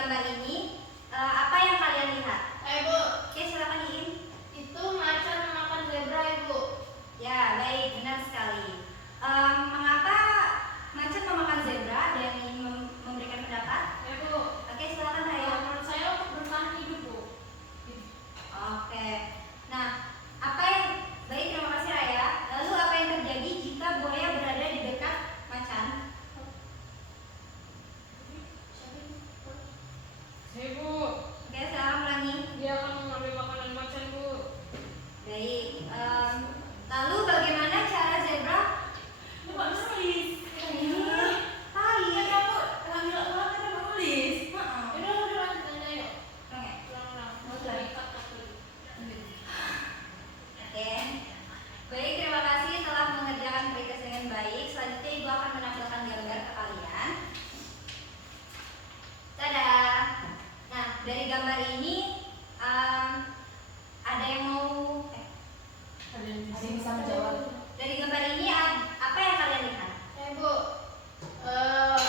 gambar ini apa yang kalian lihat? Bu. Oke, silakan Iin. Itu macan memakan zebra, Ibu. Ya, baik, benar sekali. Mengapa macan memakan zebra? Ada yang ingin memberikan pendapat? Bu. Oke, silakan Raya. Menurut saya untuk bertahan hidup, Bu. Oke. Nah, apa yang baik, terima kasih Raya. Lalu apa yang terjadi jika buaya berada di dekat macan? Bu. Oke, silakan ulangi. Dia akan mengambil makanan macan, Bu. Baik. Lalu bagaimana cara zebra? Nulis. Pahit. Nulis. Udah lanjut aja yuk. Oke. Ulang. Ikat kaki. Oke. Baik, terima kasih telah mengerjakan tugas dengan baik. Selanjutnya Ibu akan menampilkan gambar ke kalian. Tada. Nah, dari gambar ini ada yang mau Ada yang bisa menjawab. dari gambar ini apa yang kalian lihat? Bu.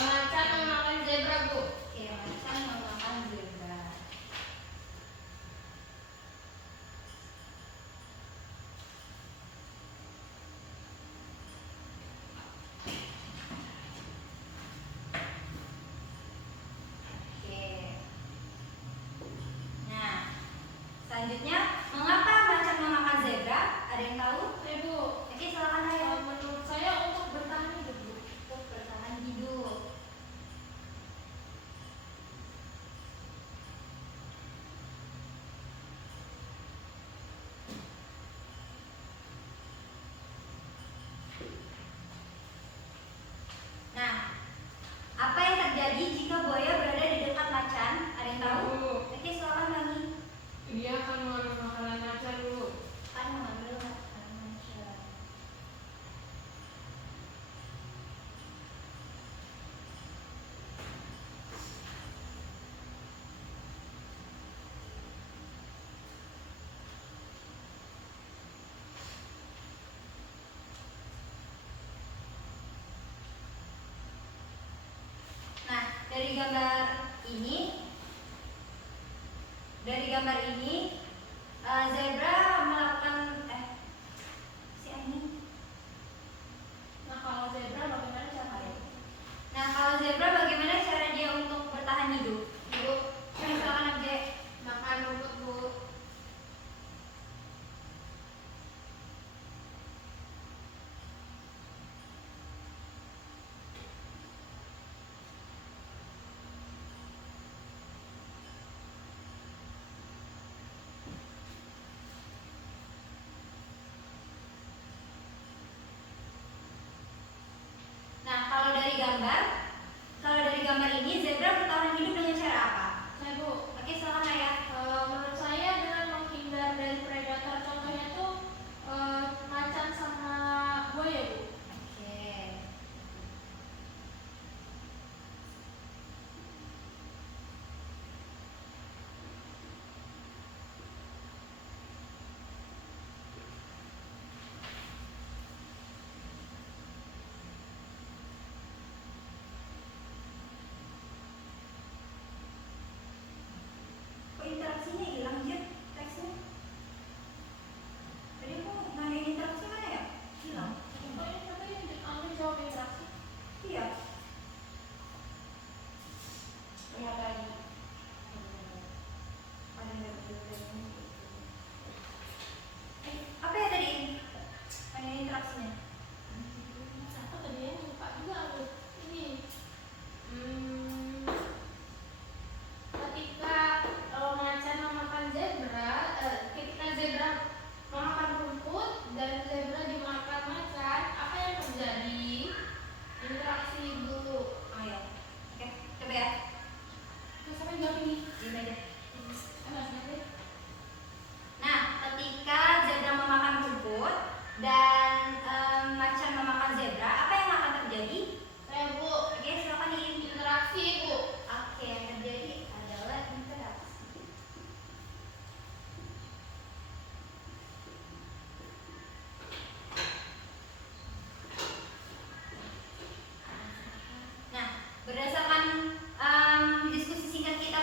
Macan memakan zebra, Bu. Oke, macan memakan zebra. Oke. Nah, selanjutnya, mengapa macan memakan zebra? Ada yang tahu? Bu. Oke, silakan Raya. Menurut saya untuk bertahan hidup, Bu. Untuk bertahan hidup. Nah, apa yang terjadi jika buaya berada di dekat macan? Ada yang tahu? Oke, silakan lagi. Dia akan mengambil makanan macan, Bu. Akan mengambil makanan macan. Nah, dari gambar ini zebra melakukan si anjing. Nah, kalau zebra bagaimana caranya? Nah, kalau zebra bagaimana cara dia untuk bertahan hidup? Bu. Silakan Abje. Makan rumput, Bu. Nah, kalau dari gambar ini zebra bertahan hidup dengan cara apa? Bu. Oke, silakan Raya. Menurut saya dengan menghindar dari predator, contohnya tuh macan sama buaya, Bu. Oke. Kok interaksinya hilang, Jet? Teksnya? Tadi aku nanyain interaksi mana ya? Hilang. Katanya Anda jawab interaksi. Iya. Lihat lagi. Ada nggak betul-betul? Apa ya tadi? Nanyain interaksinya. Apa tadi ya? Lupa juga aku. Ini. Ketika zebra memakan rumput dan zebra dimakan macan, apa yang terjadi? Interaksi, Bu. Ayo. Oke, coba ya. Terus apa yang jawab ini? Diam aja. Enggak sih. Nah, ketika zebra memakan rumput dan macan memakan zebra, apa yang akan terjadi? Bu. Oke, silakan Iin. Interaksi, Bu. Oke, yang terjadi adalah interaksi. Nah, berdasarkan diskusi singkat kita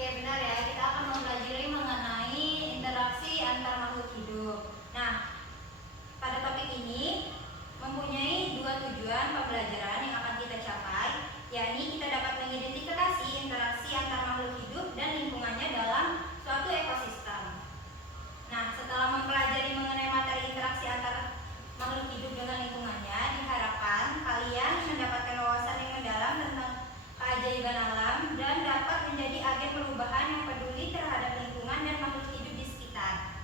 Oke, benar ya. Kita akan mempelajari mengenai interaksi antar makhluk hidup. Nah, pada topik ini mempunyai dua tujuan pembelajaran yang akan kita capai, yakni kita dapat mengidentifikasi interaksi antar makhluk hidup dan lingkungannya dalam suatu ekosistem. Nah, setelah mempelajari mengenai materi interaksi antar makhluk hidup dengan lingkungannya, diharapkan kalian mendapatkan wawasan yang mendalam tentang keajaiban alam dan dapat menjadi agen perubahan yang peduli terhadap lingkungan dan makhluk hidup di sekitar.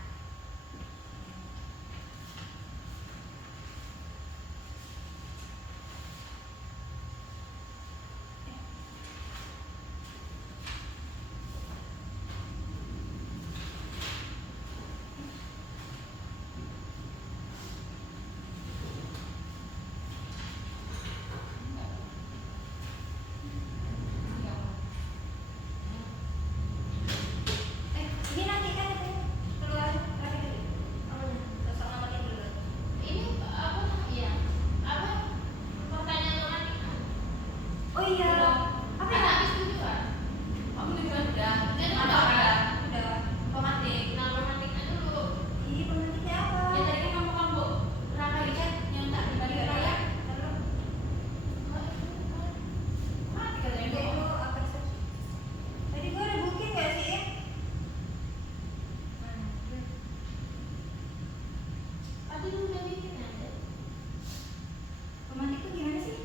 Ini nanti kan keluar lagi dulu. Sosok ngamatin dulu. Ini apa? Iya. Apa? Pertanyaan matematika. Oh iya. Apa ya? Habis tujuan. Kamu tujuan udah. Jadi Apa udah. udah? Udah. Pematik. Nah, matematika dulu. Ini pematiknya apa? Ya tadi kan kamu Raka Richard yang tak dibagi raya. Lalu Mati katanya itu doang. apa sih? Tadi gua ada booking gak sih? Tadi lu udah bikin ya? Pematik itu gimana sih?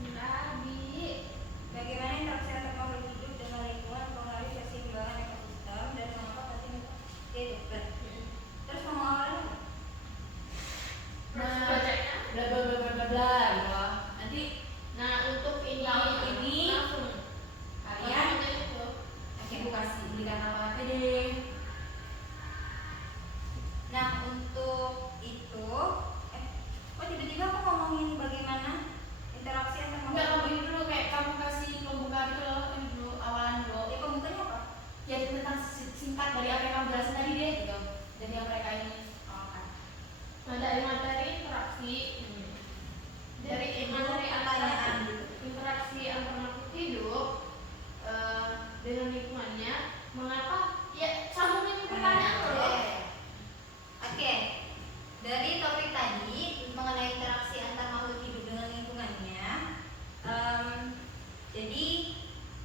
Enggak, Bi. Bagaimana interaksi antar makhluk hidup dengan lingkungan mempengaruhi keseimbangan ekosistem dan mengapa penting untuk dokter. Terus ngomong apa lagi? Terus Nah, bacanya? bla bla bla bla bla bla gitu loh. Nanti Nah, untuk ini langsung. kalian itu. ibu kasih belikan apa APD. Nah, untuk itu, kok tiba-tiba aku ngomongin bagaimana interaksi antar Enggak, makhluk kamu ini dulu kayak kamu kasih pembuka gitu loh, ini dulu awalan dulu. hidup? Ya, pembukanya apa? Ya tentang singkat dari apa yang kamu jelasin tadi deh gitu. Dari yang mereka ini. Oh, kan. Nah, dari materi interaksi. Dari materi pertanyaan gitu. interaksi antar makhluk hidup dengan lingkungannya, mengapa? Ya, sambungin pertanyaan lo. Oke. Dari topik tadi mengenai interaksi antar makhluk hidup dengan lingkungannya, jadi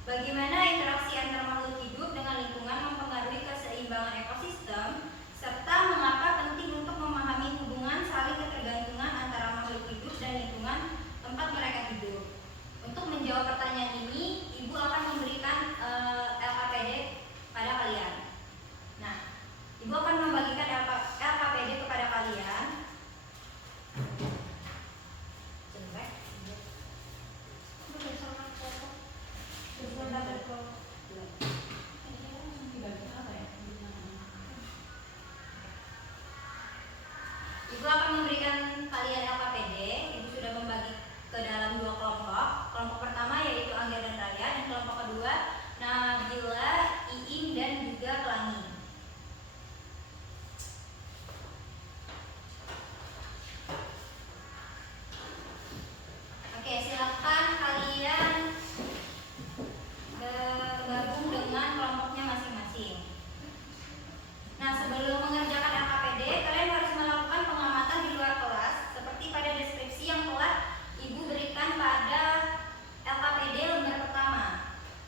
bagaimana interaksi antar makhluk hidup dengan lingkungan mempengaruhi keseimbangan ekosistem, serta mengapa penting untuk memahami hubungan saling ketergantungan antara makhluk hidup dan lingkungan tempat mereka hidup. Untuk menjawab pertanyaan ini, Ibu akan memberikan LKPD pada kalian. Nah, Ibu akan membagikan LKPD kepada kalian. Jelek. Berdasarkan foto. Sebentar, Bro. Dibagikan apa ya? Ibu akan memberikan kalian LKPD. Ibu sudah membagi ke dalam dua kelompok. Kelompok pertama yaitu Angger dan Raya, dan kelompok kedua Nabila, Iin, dan juga Pelangi. Oke, silakan kalian bergabung dengan kelompoknya masing-masing. Nah, sebelum mengerjakan LKPD, kalian harus melakukan pengamatan di luar kelas seperti pada deskripsi yang telah Ibu berikan pada LKPD lembar pertama.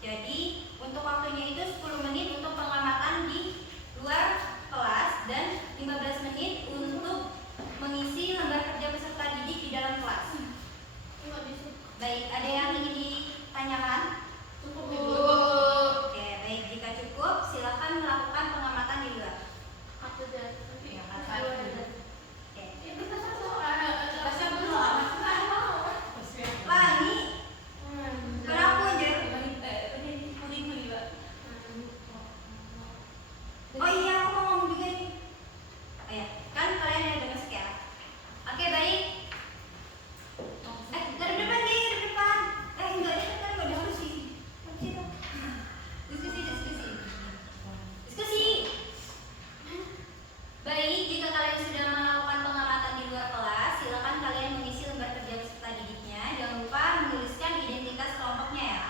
Jadi, untuk waktunya itu 10 menit untuk pengamatan di luar kelas dan 15 menit untuk mengisi lembar kerja peserta didik di dalam kelas. Baik, ada yang ingin ditanyakan? Cukup. Oke, baik. Jika cukup, silakan melakukan pengamatan di luar. Aku dan Ya, Oke. itu satu ada Bahasa dulu apa? Pelangi, kenapa aja? Puding juga. Oh iya, aku mau ngomong juga nih. Oh ya, kan kalian udah masuk ya? Oke, baik. Dari depan nih, dari depan. Enggak, ini kan nggak diskusi. Diskusi. Diskusi. Baik, jika kalian sudah melakukan pengamatan di luar kelas, silakan kalian mengisi lembar kerja peserta didiknya. Jangan lupa menuliskan identitas kelompoknya ya.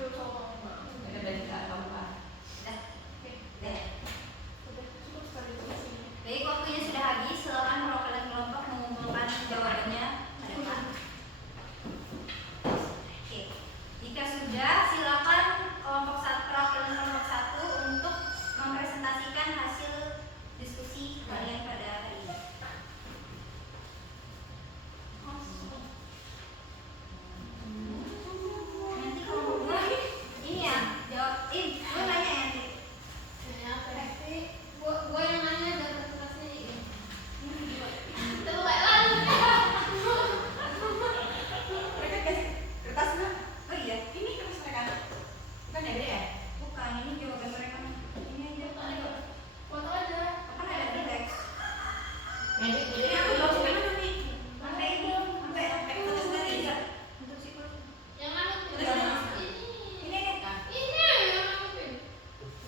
Masih sama enggak? Ada dari Kak Kamu. Dah. Udah cukup sekali di sini. Baik, waktunya sudah habis. Silakan perwakilan kelompok mengumpulkan jawabannya. Ada Pak? Oke. Jika sudah, silakan perwakilan kelompok 1 untuk mempresentasikan hasil diskusi kalian pada hari ini. Nanti kelompok 2 ini ya, jawab. Lu nanya ya nanti. Gua yang nanya dan presentasi terlalu lalu. Mereka kasih kertas nggak? Oh iya, Ini kertas mereka. Bukan ada ya? bukan, ini jawaban mereka. Ini aja. Foto aja. Kan ada di teks. Jadi aku jawab sampai mana nih? Sampai ini, sampai foto sendiri ya. Untuk siklus. Yang mana tuh? Udah sama. Ini nih, Ini yang mana tuh?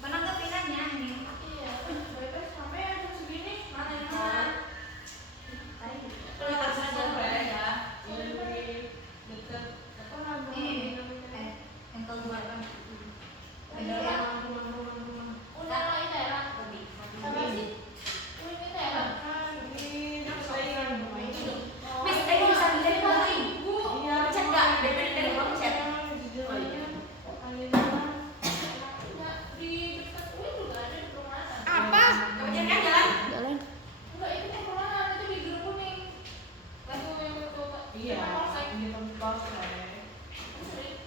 bukan pinannya ini. Iya. Berarti sampai ada segini. Mana yang mana? Kalau kertas berapa ya? Deket. Ini nih, yang keluar kan. Ada ya. Udah mulai daerah. Apa sih? Ini daerah. Miss, bisa dari bawah ibu. Cek nggak? Dari bawah cek. Oh iya. Ya, di dekat UI juga ada di perumahan. Apa? Kemudian kan jalan? Enggak, itu di perumahan, itu di Gedung Kuning. Itu yang coba. Polsek. Sering.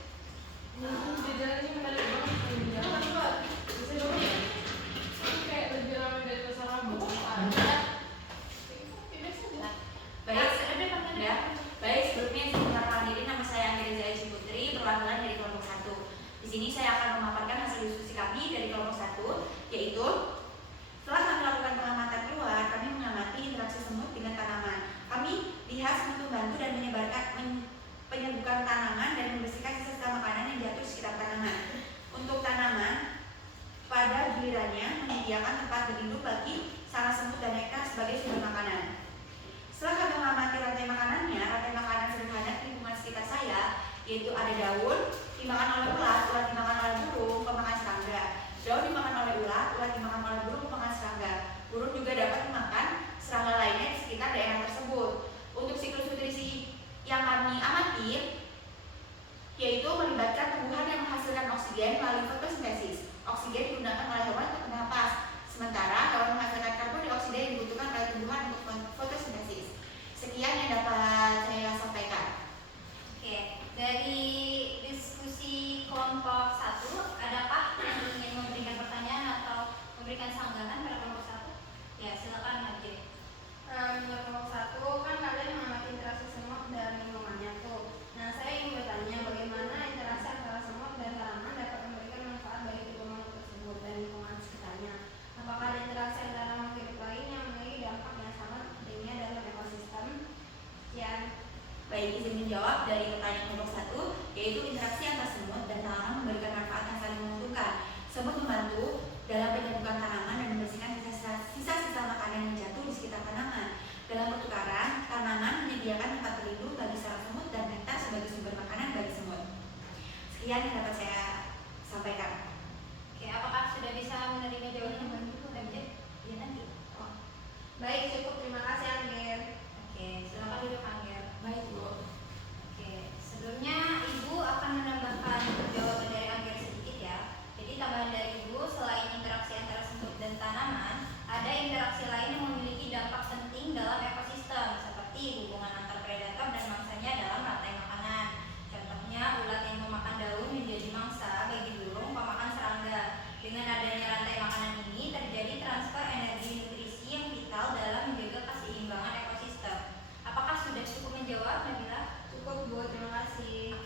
Baik, sebelumnya saya perkenalkan diri, nama saya Anggi Rizal Ciputri, perwakilan dari kelompok 1. Di sini saya akan memaparkan hasil diskusi kami dari kelompok 1, yaitu setelah kami lakukan pengamatan keluar, kami mengamati interaksi semut dengan tanaman. Kami lihat semut membantu dan penyembuhkan tanaman dan membersihkan sisa-sisa makanan yang jatuh di sekitar tanaman. Untuk tanaman, pada gilirannya menyediakan tempat berlindung bagi sarang semut dan nektar sebagai sumber makanan. Setelah kami mengamati rantai makanan sederhana di lingkungan sekitar saya, yaitu ada daun dimakan oleh ulat dimakan oleh burung, pemakan serangga. Daun dimakan oleh ulat dimakan oleh burung, pemakan serangga. Burung juga dapat memakan serangga lainnya di sekitar daerah tersebut. Untuk siklus nutrisi yang kami amati, yaitu melibatkan tumbuhan yang menghasilkan oksigen melalui fotosintesis. Oksigen digunakan oleh hewan untuk bernapas, sementara hewan menghasilkan karbon dioksida yang dibutuhkan oleh tumbuhan untuk fotosintesis. Sekian yang dapat saya sampaikan. Oke, dari diskusi kelompok 1, adakah yang ingin memberikan pertanyaan atau memberikan sanggahan pada kelompok 1? Ya, silakan Nadia. Menurut kelompok 1 kan kalian mengamati interaksi semut dan lingkungannya tuh. Nah, saya ingin bertanya bagaimana interaksi antara semut dan tanaman dapat memberikan manfaat bagi tubuh makhluk tersebut dan lingkungan sekitarnya. Apakah ada interaksi antara makhluk hidup lain yang memiliki dampak yang sama pentingnya dalam ekosistem? Sekian. Baik, izin menjawab dari pertanyaan kelompok 1, yaitu interaksi antar semut dan tanaman memberikan manfaat yang saling menguntungkan. Semut membantu dalam penyembuhan tanaman dan membersihkan sisa-sisa makanan yang jatuh di sekitar tanaman. Dalam pertukaran, tanaman menyediakan tempat berlindung bagi sarang semut dan nektar sebagai sumber makanan bagi semut. Sekian yang dapat saya sampaikan. Oke, apakah sudah bisa menerima jawaban Nadia? Ya nanti. Oh. Baik, cukup. Terima kasih, Angger. Oke, silakan duduk Angger. Baik, Bu. Oke, sebelumnya Ibu akan menambahkan jawaban dari Angger sedikit ya. Jadi tambahan dari Ibu, selain interaksi antara semut dan tanaman, ada interaksi lain yang memiliki dampak penting dalam ekosistem, seperti hubungan antar predator dan mangsanya dalam rantai makanan. Contohnya, ulat yang memakan daun menjadi mangsa bagi burung pemakan serangga. Dengan adanya rantai makanan ini, terjadi transfer energi nutrisi yang vital dalam menjaga keseimbangan ekosistem. Apakah sudah cukup menjawab, Nabila? Cukup, Bu. Terima kasih.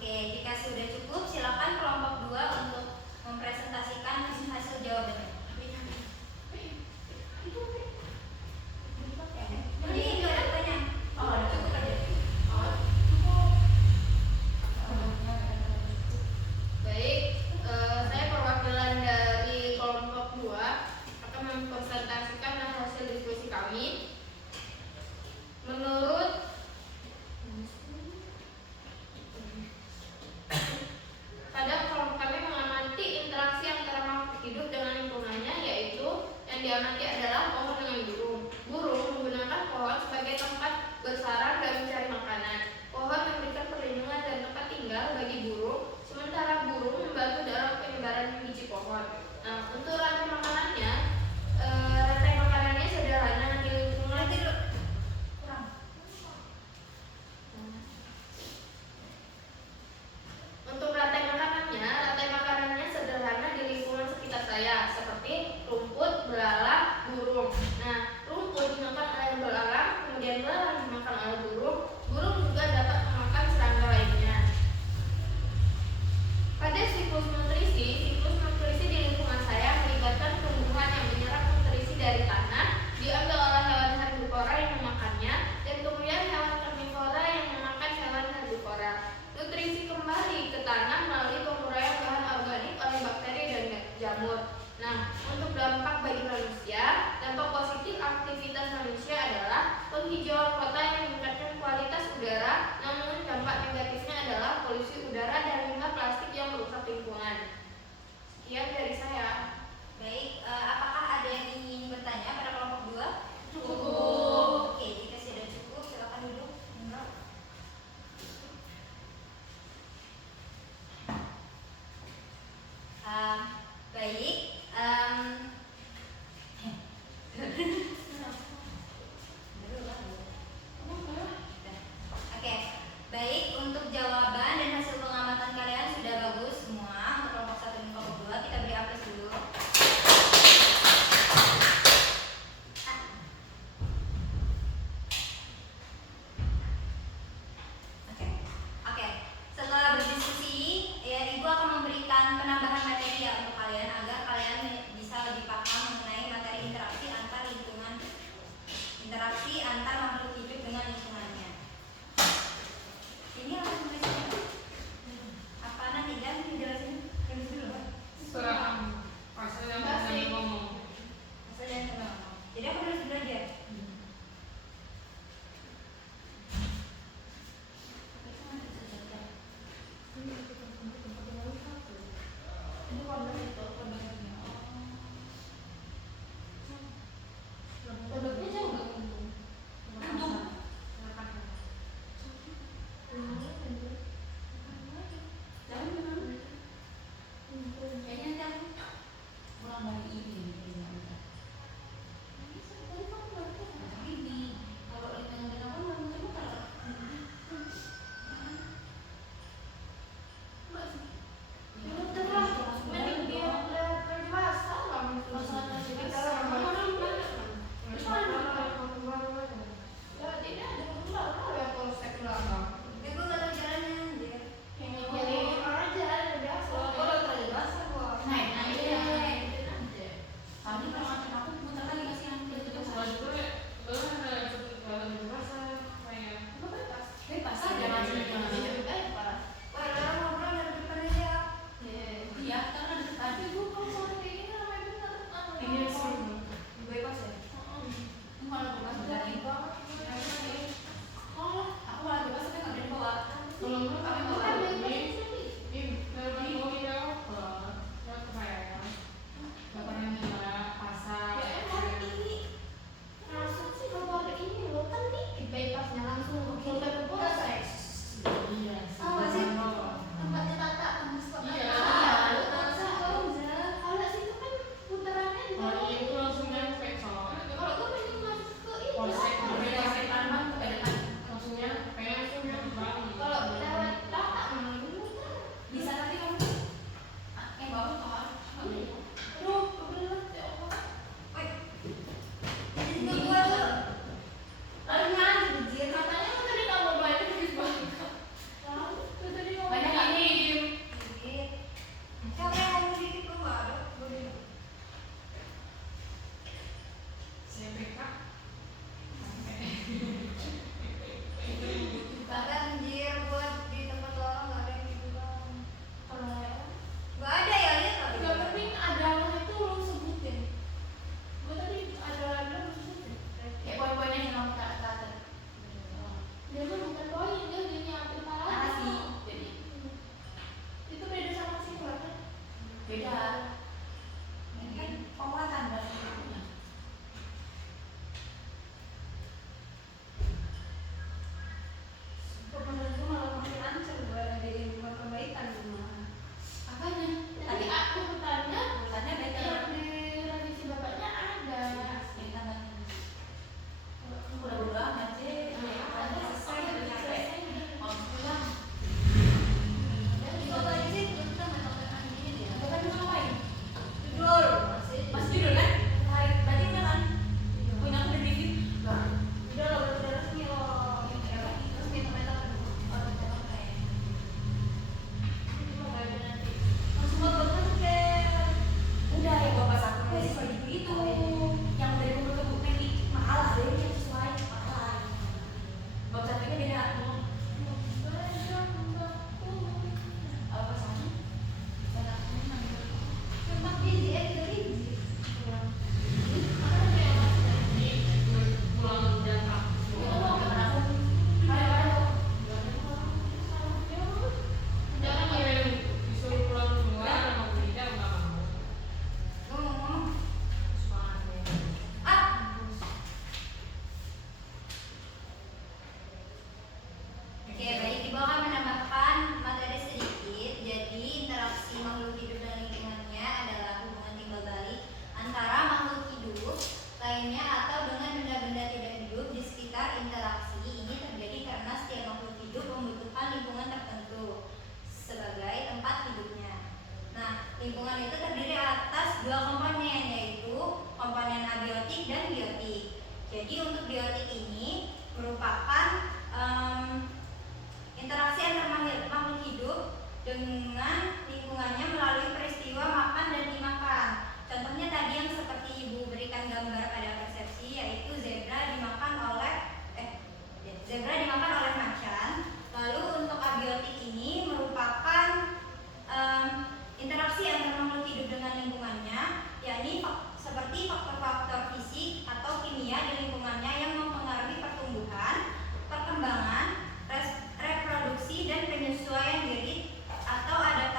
bagi burung, sementara burung membantu dalam penyebaran biji pohon. Nah, untuk rantai makanannya, sederhana di lingkungan Nanti dulu. Kurang. Untuk rantai makanannya sederhana di lingkungan sekitar saya, seperti rumput, belalang, burung. Nah, rumput dimakan oleh belalang, kemudian belalang dimakan oleh burung. Burung juga dapat memakan serangga lainnya. Pada siklus nutrisi di lingkungan saya melibatkan tumbuhan yang menyerap nutrisi dari tanah, diambil oleh hewan herbivora yang memakannya, dan kemudian hewan karnivora yang memakan hewan herbivora. Nutrisi kembali ke tanah melalui penguraian bahan organik oleh bakteri dan jamur. Nah, untuk dampak bagi manusia, dampak positif aktivitas manusia adalah penghijauan kota yang meningkatkan kualitas udara, namun dampak negatifnya adalah polusi udara dan limbah plastik yang merusak lingkungan. Sekian dari saya. Baik, apakah ada yang ingin bertanya pada kelompok 2? Cukup. Oke, jika sudah cukup, silakan duduk. Baik, oke, baik, untuk jawaban dan hasil pengamatan kalian sudah bagus semua. Untuk kelompok 1 dan kelompok 2, kita beri aplaus dulu. Oke, oke. Setelah berdiskusi, ya Ibu akan memberikan penambahan materi ya untuk kalian agar kalian bisa lebih paham mengenai materi interaksi antar lingkungan, interaksi antar makhluk hidup dengan lingkungannya. Ini langsung tulisnya. Apa nanti kan dijelasin dulu, Pak? Asal yang sambil ngomong. Asal jangan sampai ngomong. Jadi aku harus belajar. Produknya jauh nggak? Kayaknya nanti aku pulang dari ini ini kalau lingkungan dan apa mungkin kalau Terus mending dia lingkungan itu terdiri atas dua komponen, yaitu komponen abiotik dan biotik. Jadi untuk biotik ini merupakan interaksi antar makhluk hidup dengan lingkungannya melalui peristiwa makan dan dimakan. Contohnya tadi yang seperti Ibu berikan gambar pada persepsi, yaitu zebra dimakan oleh macan. Lalu untuk abiotik ini merupakan interaksi antar makhluk hidup dengan lingkungannya, yakni seperti faktor-faktor fisik atau kimia di lingkungannya yang mempengaruhi pertumbuhan, perkembangan, reproduksi dan penyesuaian diri atau adaptasi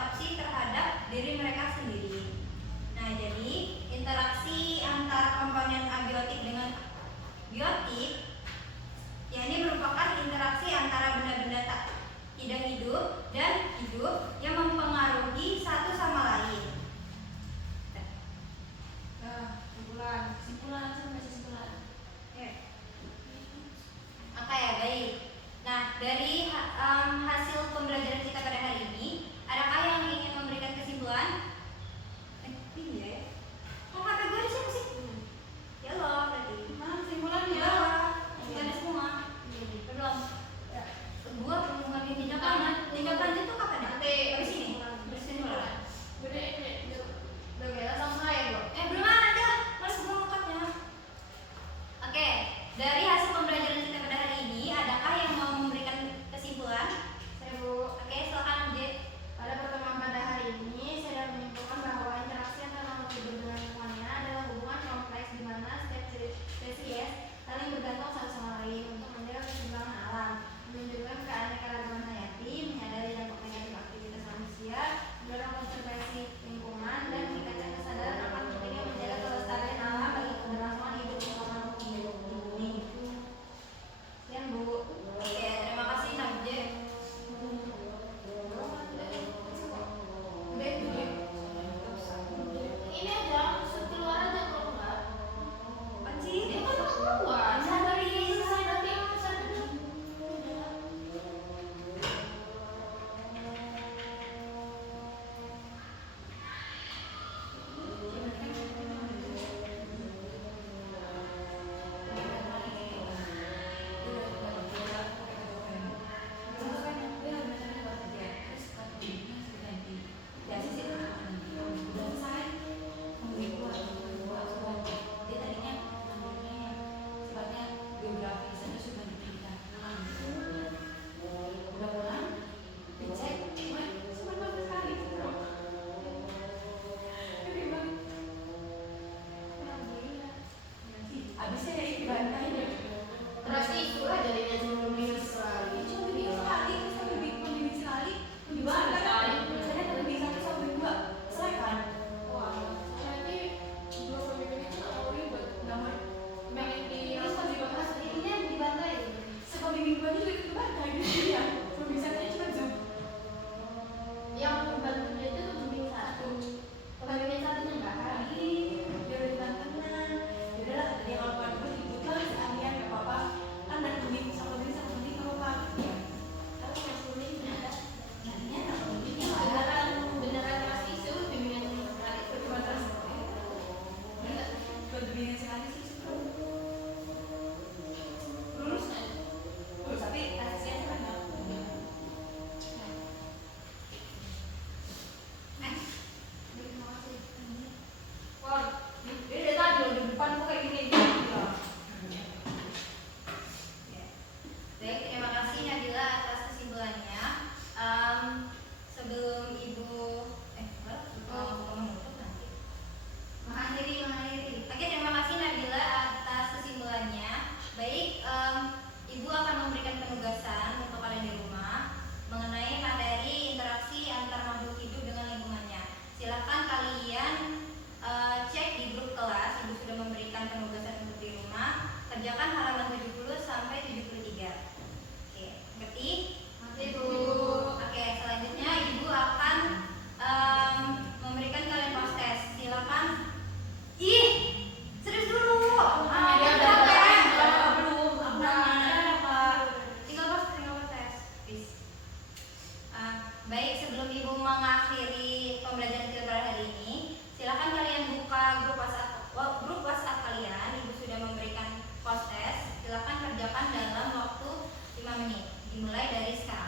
menit. Dimulai dari sekarang.